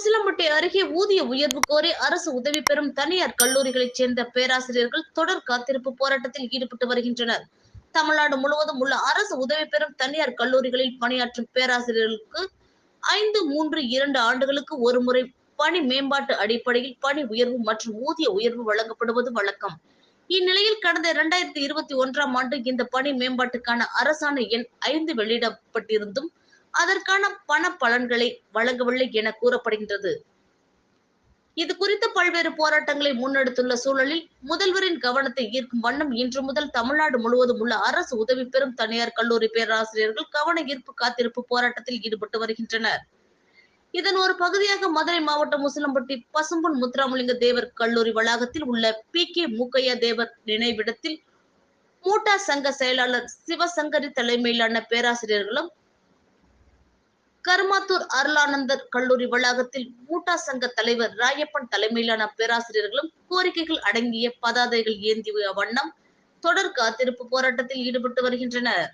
முசிலம்பட்டி அருகே ஊதிய உயர்வு கோரி அரசு உதவி பெறும் தனியார் கல்லூரிகளைச் சேர்ந்த பேராசிரியர்கள் தொடர் காத்திருப்பு போராட்டத்தில் ஈடுபட்டு வருகின்றனர். தமிழ்நாடு முழுவதும் உள்ள அரசு உதவி பெறும் தனியார் கல்லூரிகளில் பணியாற்றும் பேராசிரியர்களுக்கு 5-3-2 ஆண்டுகளுக்கு ஒருமுறை பணி மேம்பாட்டு அடிப்படையில் பணி உயர்வு மற்றும் ஊதிய உயர்வு வழங்கப்படுவது வழக்கம். இந்நிலையில் கடந்த 2021ஆம் ஆண்டு இந்த பணி மேம்பாட்டுக்கான அரசாணை எண் 5 வெளியிடப்பட்டிருந்தும் அதற்கான பண பலன்களை வழங்கவில்லை என கூறப்படுகின்றது. இது குறித்து பல்வேறு போராட்டங்களை முன்னெடுத்துள்ள சூழலில் முதல்வரின் கவனத்தை ஈர்க்கும் வண்ணம் இன்று முதல் தமிழ்நாடு முழுவதும் உள்ள அரசு உதவி பெறும் தனியார் கல்லூரி பேராசிரியர்கள் கவன ஈர்ப்பு காத்திருப்பு போராட்டத்தில் ஈடுபட்டு வருகின்றனர். இதன் ஒரு பகுதியாக மதுரை மாவட்டம் முசிலம்பட்டி பசும்பொன் முத்துராமலிங்க தேவர் கல்லூரி வளாகத்தில் உள்ள PK மூக்கையா தேவர் நினைவிடத்தில் மூட்டா சங்க செயலாளர் சிவசங்கரி தலைமையிலான பேராசிரியர்களும், கருமாத்தூர் அருளானந்தர் கல்லூரி வளாகத்தில் மூட்டா சங்க தலைவர் ராயப்பன் தலைமையிலான பேராசிரியர்களும் கோரிக்கைகள் அடங்கிய பதாதைகள் ஏந்திய வண்ணம் தொடர் காத்திருப்பு போராட்டத்தில் ஈடுபட்டு வருகின்றனர்.